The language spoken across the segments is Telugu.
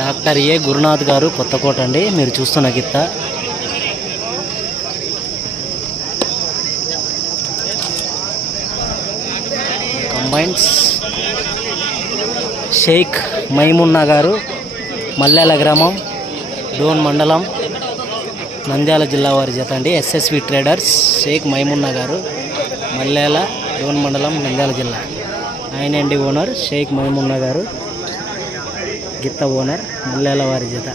డాక్టర్ ఏ గురునాథ్ గారు కొత్తకోట అండి? మీరు చూస్తున్న గిత్త. కంబైన్స్. షేక్ మైమున్నా గారు మల్లెల గ్రామం డోన్ మండలం నంద్యాల జిల్లా వారి జత అండి. ఎస్ఎస్వి ట్రేడర్స్ షేక్ మైమున్నా గారు మల్లెల డోన్ మండలం నంద్యాల జిల్లా. ఆయన అండి ఓనర్ షేక్ మైమున్నా గారు. గిత్త ఓనర్ ముల్లేల వారి జత.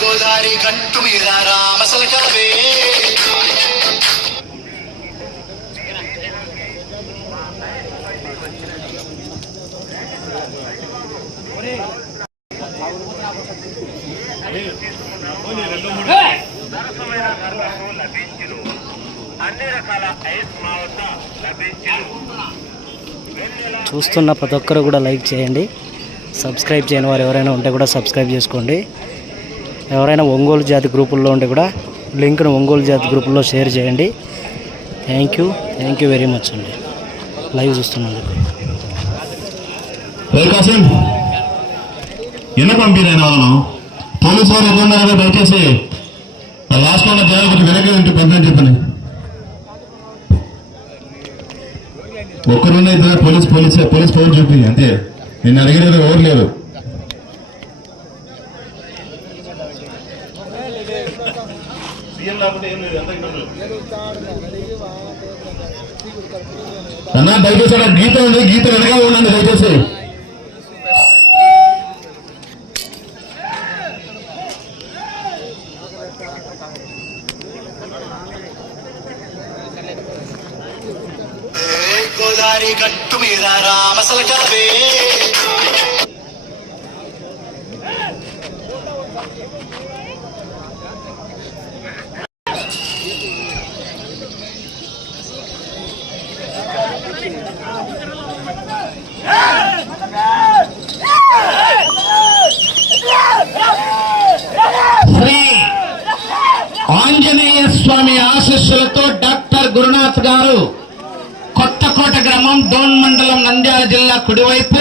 గోదారి గట్టు మీద రామసలకవే చూస్తున్న ప్రతి ఒక్కరు కూడా లైక్ చేయండి. సబ్స్క్రైబ్ చేయని వారు ఎవరైనా ఉంటే కూడా సబ్స్క్రైబ్ చేసుకోండి. ఎవరైనా ఒంగోలు జాతి గ్రూపుల్లో ఉంటే కూడా లింక్ను ఒంగోలు జాతి గ్రూపుల్లో షేర్ చేయండి. Thank you. Thank you very much అండి. లైవ్ చూస్తున్నందుకు. ఎందుకు వాళ్ళను పోలీసు వారు ఎదురున్నారో దయచేసి లాస్ట్ జనాలు కొంచెం వెనక పంపని చెప్పని ఒక్కరున్న ఇద్దరు పోలీస్ పోలీస్ పోలీస్ పవర్ చూపి అంతే. నేను అడిగినది ఎవరు లేరు. అన్నా దయచేసి గీత ఉంది గీత వెనకాల ఉండండి దయచేసి. గోదారి గట్టు మీద రామసలకవే శ్రీ ఆంజనేయ స్వామి ఆశీస్సులతో డాక్టర్ గురునాథ్ గారు గ్రామం డోన్ మండలం నంద్యాల జిల్లా కుడివైపు.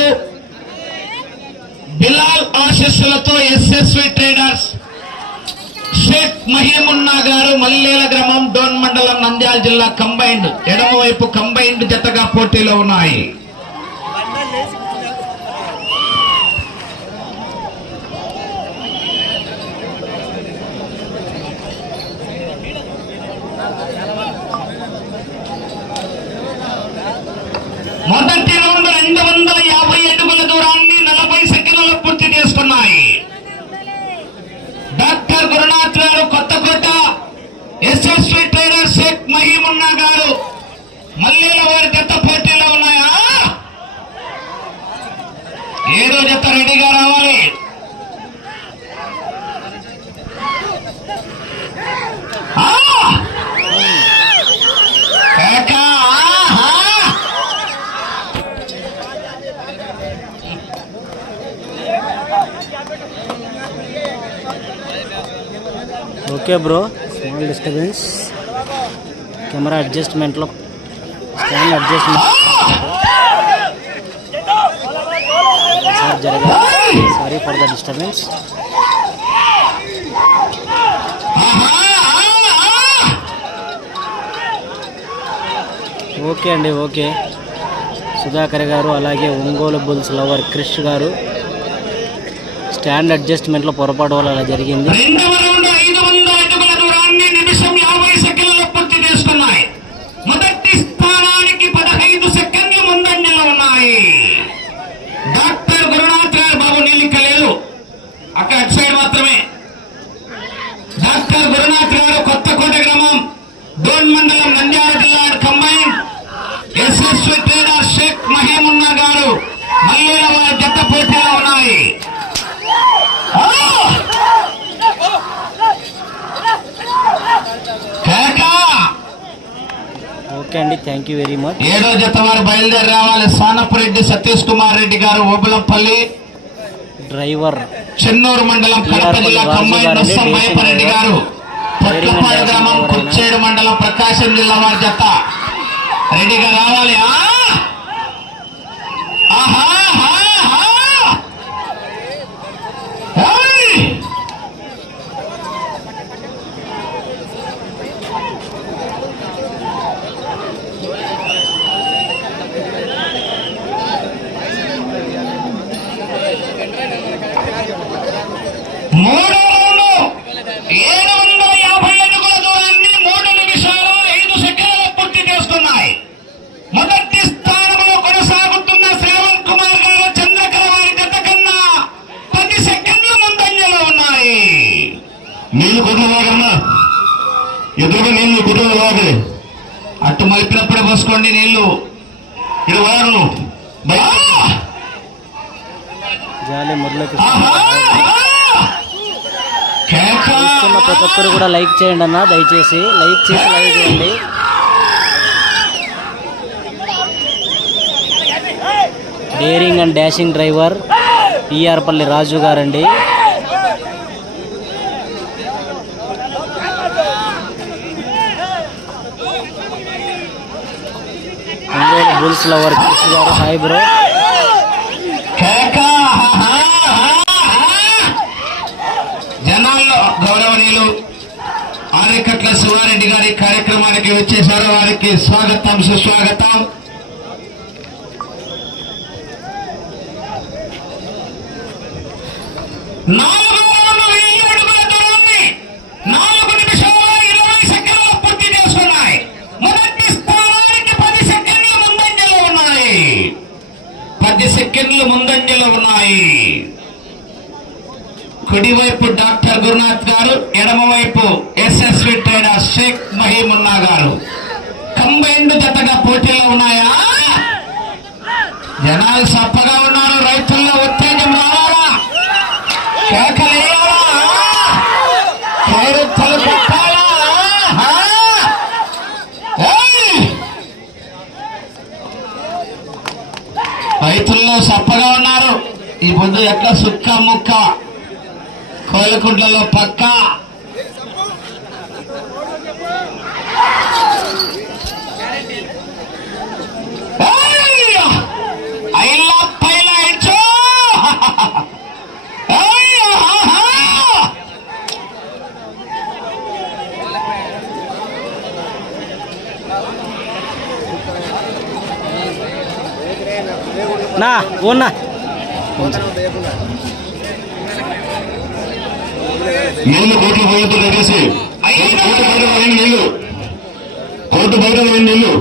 బిలాల్ ఆశీస్సులతో ఎస్ఎస్వి ట్రేడర్స్ షేక్ మహీమున్నా గారు మల్లేల గ్రామం డోన్ మండలం నంద్యాల జిల్లా కంబైన్డ్. ఎడమవైపు కంబైన్డ్ జతగా పోటీలో ఉన్నాయి. మొదటి రౌండ్ రెండు వందల యాభై అడుగుల దూరాన్ని నలభై సెకండ్లలో పూర్తి చేసుకున్నాయి. Doctor Gurunath garu Kothakota SSV trainer Shaik Mahimunna garu Mallela వారి గత పోటీలో ఉన్నాయా? ఏదో జత రెడీగా రావాలి? Okay bro small disturbance camera అడ్జస్ట్మెంట్లో stand adjustment sir జరగదు. Sorry for the disturbance okay అండి ఓకే సుధాకర్ గారు అలాగే ఒంగోలు బుల్స్ లవర్ క్రిష్ గారు. స్టాండ్ అడ్జస్ట్మెంట్లో పొరపాటు వల్ల అలా జరిగింది. డోన్ మండలం నంద్యాల జిల్లా combine SSV trader Shaik Mahimunna garu Mallela వారి జత పోటీలో ఉన్నాయి! ఓకే అండి థ్యాంక్ యూ వెరీ మచ్ ఏడో జత వారు బయలుదేరి రావాలి. సానపురెడ్డి సతీష్ కుమార్ రెడ్డి గారు ఓబులంపల్లి. డ్రైవర్ చెన్నూరు మండలం కడప జిల్లా కమ్మాయి మైపరెడ్డి గారు. పొట్లపాడు గ్రామం కుచ్చేడు మండలం ప్రకాశం జిల్లా వారి జత. రెడీగా రావాలి ఆ? ఆహా, ఆహా, ఆహా. ఏయ్! మూడో రౌండ్ ఏడు వందల యాభై అడుగుల దూరాన్ని మూడు నిమిషాలు ఐదు సెకండ్లు పూర్తి చేస్తున్నాయి మొదటి స్థానంలో కొనసాగుతున్న శ్రావణ్ కుమార్ గారు చంద్రకర వారి జత కన్నా పది సెకండ్ల ముందంజలో ఉన్నాయి నీళ్ళు గుడ్లు తాగమ్మా ఎదురుగా నీళ్ళు గుడ్లు తాగలే అటు మలిపినప్పుడే పోసుకోండి నీళ్ళు ఇది వారు ఆ! జాలి మురళీకృష్ణ ఆహా! ఆహా! కేక! చూస్తున్న ప్రతి ఒక్కరు కూడా లైక్ చేయండి అన్న దయచేసి లైక్ చేసి లైక్ చేయండి. Daring and dashing driver PR Palli Raju గారండి. బుల్స్ లవర్ కృష్ణ గారు హాయ్ బ్రో. జనాల్లో గౌరవనీయులు ఆరికట్ల శివారెడ్డి గారి కార్యక్రమానికి వచ్చేసారు. వారికి స్వాగతం సుస్వాగతం. నాలుగు ఇరవై సెకండ్లు పది ముందంజలో ఉన్నాయి పది సెకండ్లు ముందంజలో ఉన్నాయి కుడివైపు డాక్టర్ గురునాథ్ గారు ఎడమవైపు ఎస్ఎస్వి ట్రైనర్ షేక్ మహీమున్నా గారు. కంబైన్డ్ జతగా పోటీలో ఉన్నాయా? జనాలు సప్పగా ఉన్నారు రైతుల్లో ఉత్తేజం రావాలా? కేకలేయాలా? పెట్టాలా రైతుల్లో సప్పగా ఉన్నారు. ఈ పొద్దు ఎట్లా సుక్క ముక్క? కోలకుంట్లలో పక్క. ఏయ్! నా ఓన్నా నీళ్ళు కోట్లు పోయొద్దు దయచేసి కోర్టు బయట పోయిన నీళ్ళు కోర్టు బయట పోయిన నీళ్ళు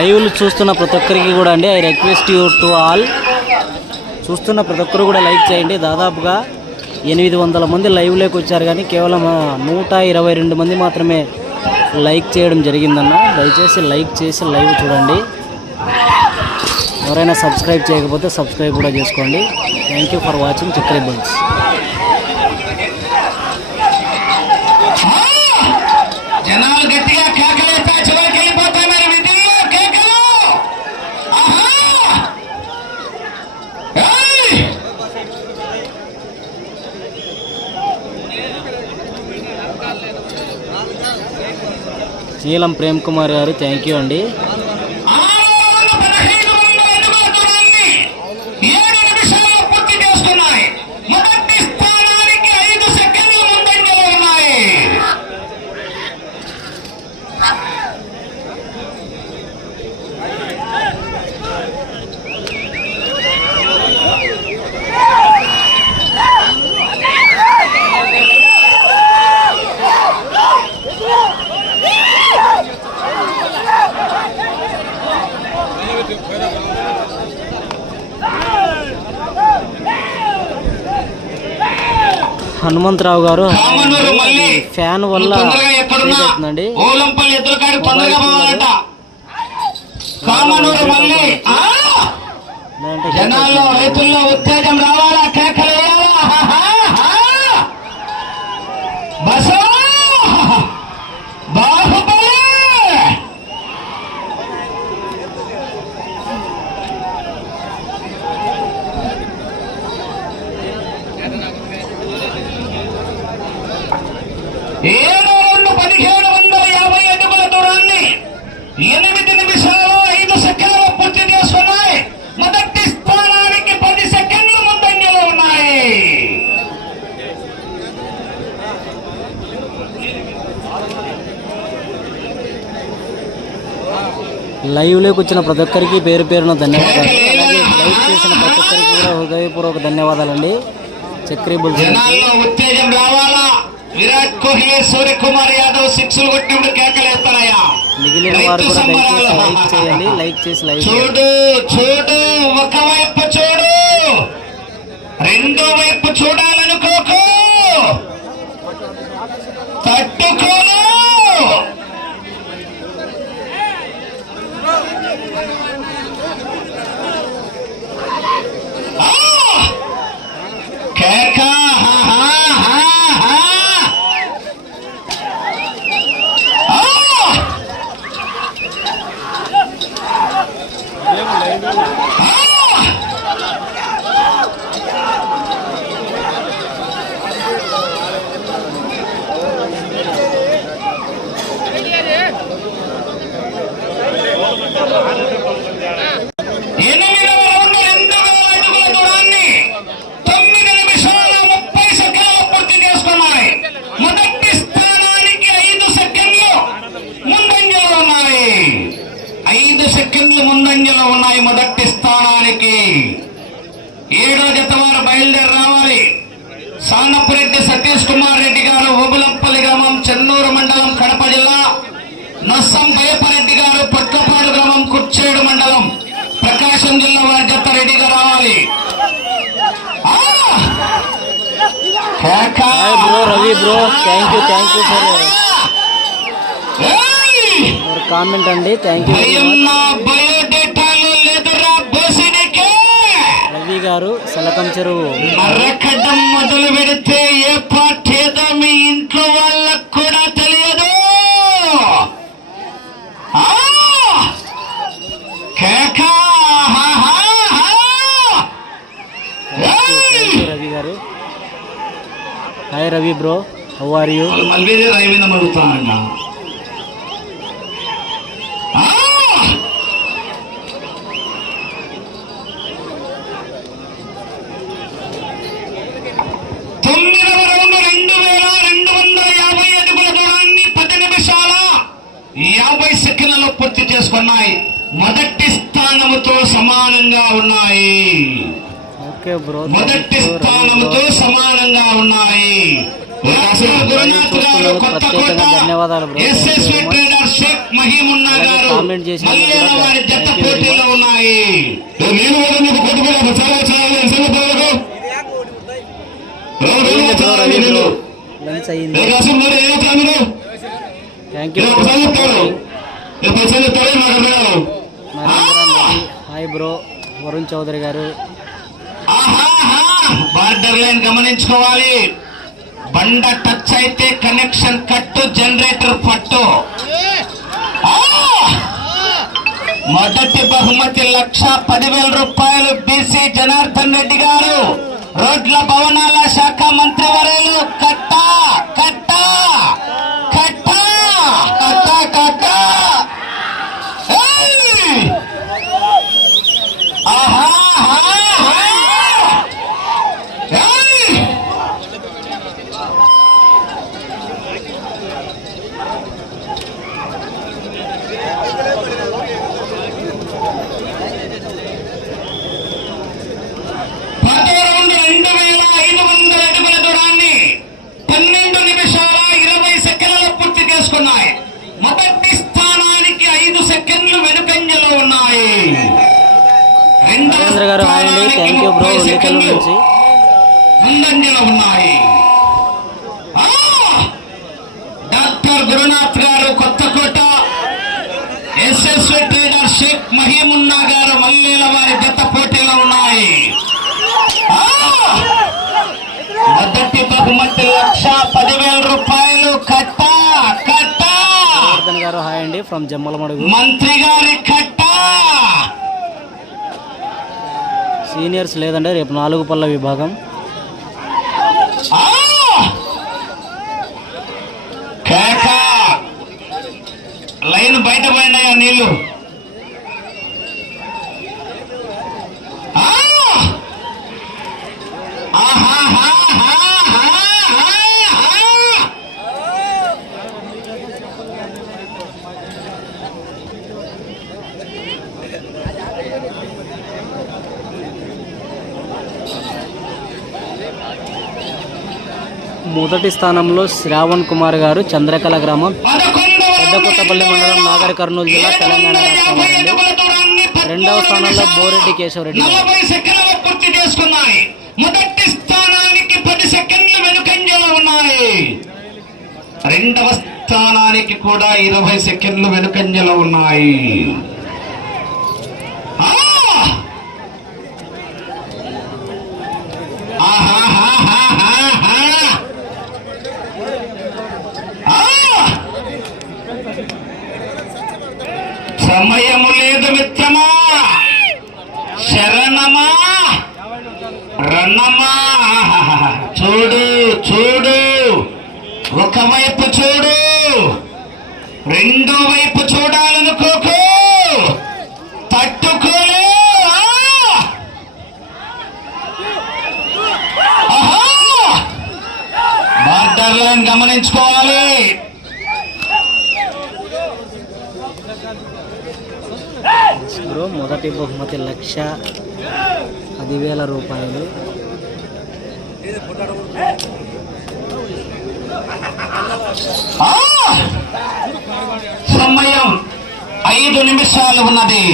లైవ్లు చూస్తున్న ప్రతి ఒక్కరికి కూడా అండి. I request you to all చూస్తున్న ప్రతి ఒక్కరు కూడా లైక్ చేయండి. దాదాపుగా ఎనిమిది వందల మంది లైవ్లోకి వచ్చారు కానీ కేవలం నూట ఇరవై రెండు మంది మాత్రమే లైక్ చేయడం జరిగిందన్న. దయచేసి లైక్ చేసి లైవ్ చూడండి. ఎవరైనా సబ్స్క్రైబ్ చేయకపోతే సబ్స్క్రైబ్ కూడా చేసుకోండి. Thank you for watching Chakri bulls. Seelam Prem Kumar garu thank you అండి ఆరు వందల పదహైదు వందల అడుగుల దూరాన్ని ఏడు నిమిషాల్లో పూర్తి చేసుకున్నాయి మొదటి స్థానానికి ఐదు సెకండ్ల ముందంజలో ఉన్నాయి హనుమంతరావు గారు. ఫ్యాన్ వల్ల అవుతుందండి జనాల్లో రైతుల్లో ఉత్తేజం రావాలా కేకలు వేయాలా ఆహా! ఆ! బసో బాహుబలి ఏడు రెండు పదిహేడు వందల యాభై అడుగుల దూరాన్ని ఎనిమిది నిమిషాలు ఐదు సెకండ్లు పూర్తి చేసుకున్నాయి మొదటి స్థానానికి పది సెకండ్లు ముందంజలో ఉన్నాయి లోకి వచ్చిన ప్రతి ఒక్కరికి పేరు పేరున ధన్యవాదాలు. అలాగే లైక్ చేసిన ప్రతి ఒక్కరికి కూడా హృదయపూర్వక ధన్యవాదాలండి. చక్రీ ఉత్తేజం రావాలా? విరాట్ కోహ్లీ సూర్యకుమార్ యాదవ్ సిక్స్లు కొట్టినప్పుడు కేకలేస్తారయ్యా మిగిలిన వారు కూడా దయచేసి లైక్ చేయండి లైక్ చేసి లైక్ చూడు చూడు ఒకవైపు చూడు. రెండో వైపు చూడాలనుకోకు. తట్టుకోను ఆ! కేక హా, హా, హా, హా. ఆ! ఎనిమిదవ రౌండ్ రెండు వేల అడుగుల దూరాన్ని తొమ్మిది నిమిషాల ముప్పై సెకండ్లు పూర్తి చేసుకున్నాయి మొదటి స్థానానికి ఐదు సెకండ్లు ముందంజలో ఉన్నాయి ఐదు సెకండ్లు ముందంజలో ఉన్నాయి మొదటి స్థానానికి ఏడో జత వారు బయలుదేరి రావాలి సానపురెడ్డి సతీష్ కుమార్ రెడ్డి గారు ఓబులంపల్లి గ్రామం చెన్నూరు మండలం కడప జిల్లా నొస్సం బయపరెడ్డి గారు పట్లపాడు గ్రామం కుర్చేడు మండలం ప్రకాశం జిల్లా వారి జత రెడ్డిగా రావాలి ఆ! కేక! Hi bro Ravi bro thank you thank you for! For comment అండి. Thank you Ravi garu Salakam Cheruvu. మొదలు పెడితే ఏ పార్టీ ఏదో మీ ఇంట్లో వాళ్ళకు కూడా తెలియదు! Ravi garu. Hi Ravi bro how are you వాళ్ళు మళ్ళీ రెండు వందల యాభై సెకండ్లలో పూర్తి చేసుకున్నాయి. మొదటి స్థానముతో సమానంగా ఉన్నాయి. మొదటి స్థానముతో సమానంగా ఉన్నాయి. కొత్తకోట ధన్యవాదాలు bro. SSV trader Shaik Mahimunna garu. Comment చేసిన అయింది lunch thank you hi bro? Varun Chowdary garu. Border line గమనించుకోవాలి. బండ టచ్ అయితే కనెక్షన్ కట్టు జనరేటర్ పట్టు. మొదటి బహుమతి లక్ష పదివేల రూపాయలు బీసీ జనార్దన్ రెడ్డి గారు. రోడ్ల భవనాల శాఖ మంత్రి వర్యులు కట్ట కట్ట కట్ట కట్ట కట్ట. సెకండ్లు వెనుకంజలో ఉన్నాయి. Doctor Gurunath garu Kothakota SSV trader Shaik Mahimunna garu Mallela వారి గత పోటీలో ఉన్నాయి. మొదటి బహుమతి లక్ష పదివేల రూపాయలు ఖర్చు గారు హాయ్ అండి ఫ్రమ్ జమ్మలమడుగు. మంత్రి గారి కట్ట! సీనియర్స్ లేదండి రేపు నాలుగు పళ్ళ విభాగం. లైన్ బయట ఆ! మొదటి స్థానంలో శ్రావణ్ కుమార్ గారు చంద్రకళ గ్రామం పెద్ద పెద్దకొత్తపల్లి మండలం నాగర్ కర్నూలు జిల్లా తెలంగాణ రాష్ట్రం వారండి రెండవ స్థానంలో బోరెడ్డి కేశవరెడ్డి మొదటి స్థానానికి పది సెకండ్లు వెనుకంజలో ఉన్నాయి. రెండవ స్థానానికి కూడా ఇరవై సెకండ్లు వెనుకంజలో ఉన్నాయి. సమయము లేదు మిత్రమా. శరణమా. రణమా. చూడు చూడు. ఒకవైపు చూడు. రెండో వైపు చూడాలనుకోకు. పట్టుకోలే బార్డర్ లైన్ గమనించుకోవాలి బ్రో మొదటి బహుమతి లక్ష పదివేల రూపాయలు. సమయం ఐదు నిమిషాలు ఉన్నది.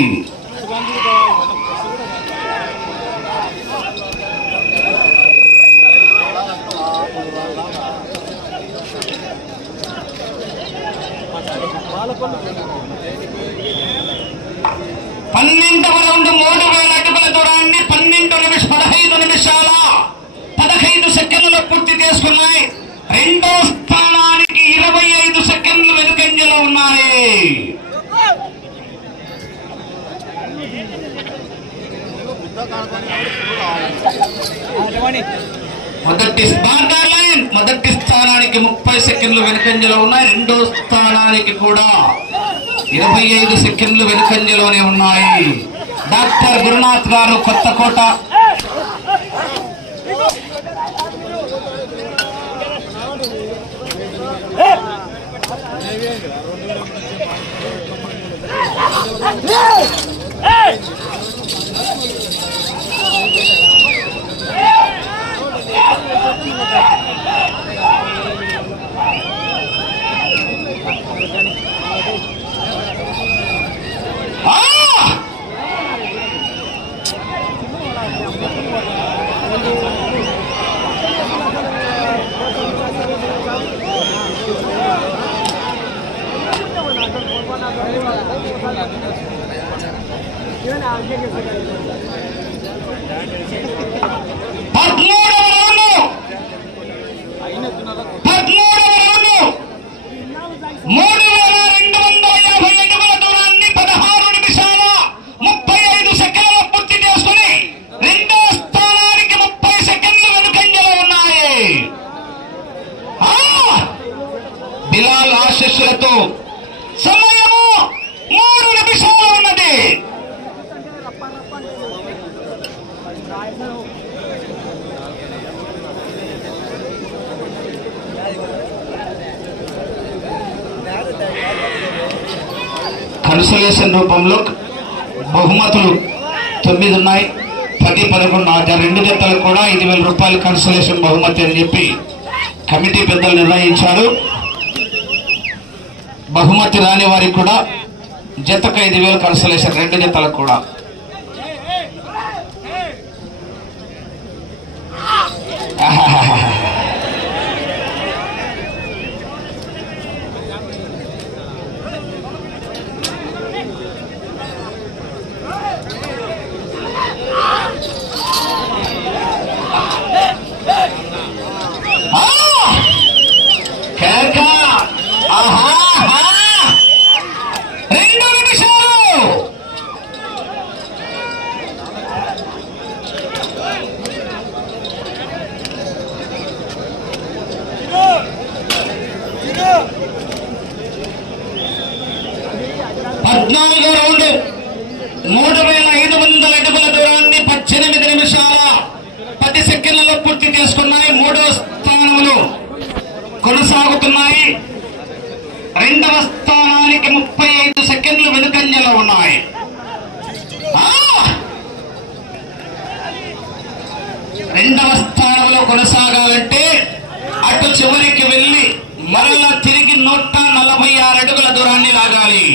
పన్నెండవ రౌండ్ మూడు వేల అడుగుల దూరాన్ని పన్నెండు నిమిష పదహైదు నిమిషాల పదహైదు సెకండ్లు పూర్తి చేసుకున్నాయి. రెండో స్థానానికి ఇరవై ఐదు సెకండ్లు వెనుకంజలో ఉన్నాయి. మొదటి లైన్ మొదటి స్థానానికి ముప్పై సెకండ్లు వెనుకంజలో ఉన్నాయి. రెండో స్థానానికి కూడా ఇరవై ఐదు సెకండ్లు వెనుకంజలోనే ఉన్నాయి డాక్టర్ గురునాథ్ గారు కొత్తకోట Hey! పదమూడవ కమిటీ పెద్దలు నిర్ణయించారు. బహుమతి రాని వారికి కూడా జతకు ఐదు వేలు కన్సలేషన్ రెండు జతలకు కూడా. పద్నాలుగో రౌండ్. మూడు వేల ఐదు వందల అడుగుల దూరాన్ని పద్దెనిమిది నిమిషాల పది సెకండ్లలో పూర్తి చేసుకున్నాయి. మూడవ స్థానములు కొనసాగుతున్నాయి. రెండవ స్థానానికి ముప్పై ఐదు సెకండ్లు వెనుకంజలో ఉన్నాయి. రెండవ స్థానంలో కొనసాగాలంటే అటు చివరికి వెళ్ళి మరలా తిరిగి నూట నలభై ఆరు అడుగుల దూరాన్ని లాగాలి.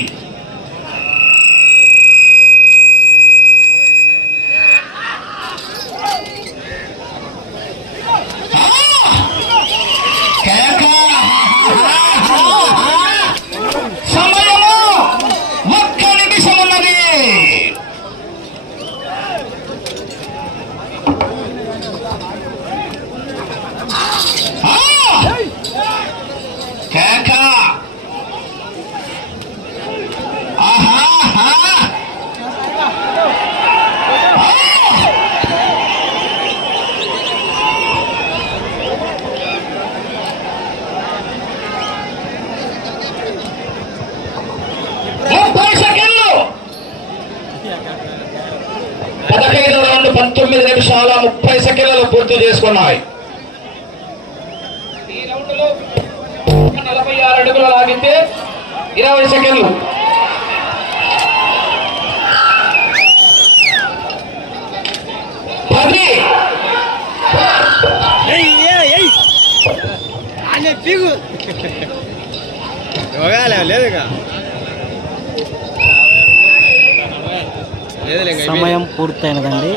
లేదుగా సమయం పూర్తయినదండి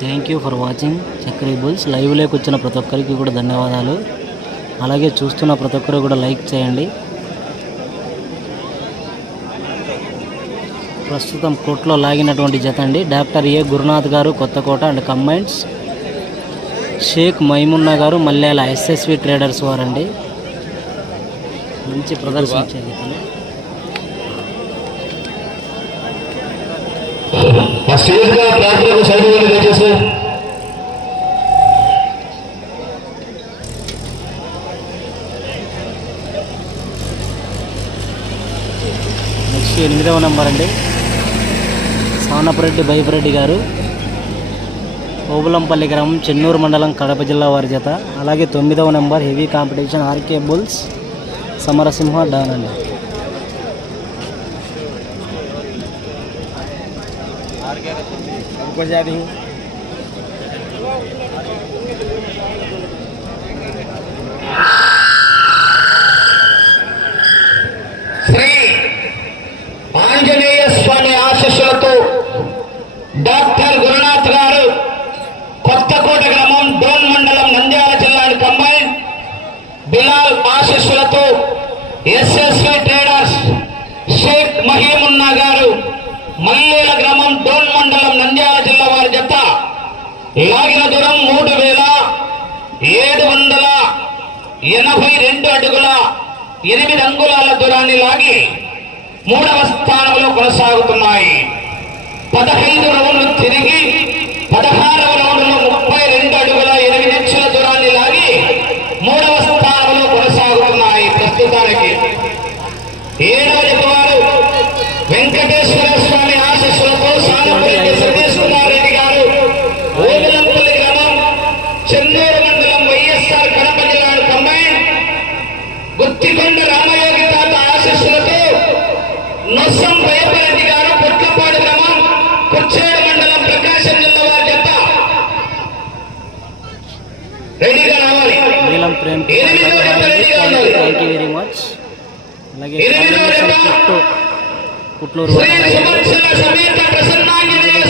thank you for watching Chakri bulls లైవ్లోకి వచ్చిన ప్రతి ఒక్కరికి కూడా ధన్యవాదాలు. అలాగే చూస్తున్న ప్రతి ఒక్కరు కూడా లైక్ చేయండి. ప్రస్తుతం కోట్లో లాగినటువంటి జత అండి. Doctor A. Gurunath garu Kothakota and combines Shaik Maimunna garu Malyala SSV traders వారండి. మంచి ప్రదర్శన నెక్స్ట్ ఎనిమిదవ నెంబర్ అండి. సానపరెడ్డి బైపరెడ్డి గారు. ఓబులంపల్లి గ్రామం చెన్నూరు మండలం కడప జిల్లా వారి చేత అలాగే తొమ్మిదవ number heavy competition RK bulls Samarasimha don అండి ఉపజాతి శ్రీ ఆంజనేయ స్వామి ఆశీస్సులతో డాక్టర్ గురునాథ్ గారు కొత్తకోట గ్రామం డోన్ మండలం నంద్యాల జిల్లాని కంబైన్ బిలాల్ ఆశీస్సులతో ఎస్ఎస్వి ట్రేడర్స్ షేక్ మహీమున్నా గారు మల్లేల గ్రామం డోన్ మండలం నంద్యాల జిల్లా వారి జత లాగిన దూరం మూడు వేల ఏడు వందల ఎనభై రెండు అడుగుల ఎనిమిది అంగుళాల దూరాన్ని లాగి మూడవ స్థానంలో కొనసాగుతున్నాయి. పదహైదు రౌండ్లు తిరిగి పదహారవ రౌండ్లో ముప్పై రెండు అడుగుల ఎనిమిది ఇంచుల దూరాన్ని లాగి మూడవ స్థానంలో కొనసాగుతున్నాయి ప్రస్తుతానికి ఏడవ జత వారు వెంకటేశ్వర స్వామి ఆశీస్సులతో సానపల్లి సతీష్ కుమార్ రెడ్డి గారు ఓదలంపల్లి గ్రామం చెన్నూరు మండలం వైఎస్ఆర్ కడప జిల్లా కంబైన్ గుత్తికొండ రామయోగి తాత ఆశీస్సులతో నొస్సం భయపరెడ్డి గారు పుట్లపాడు గ్రామం కుర్చేడు మండలం ప్రకాశం జిల్లా వారి జత. రెడీగా రావాలి. Thank you very much. అలాగే సుమర్శన సమేత ప్రసన్నాంజనేయ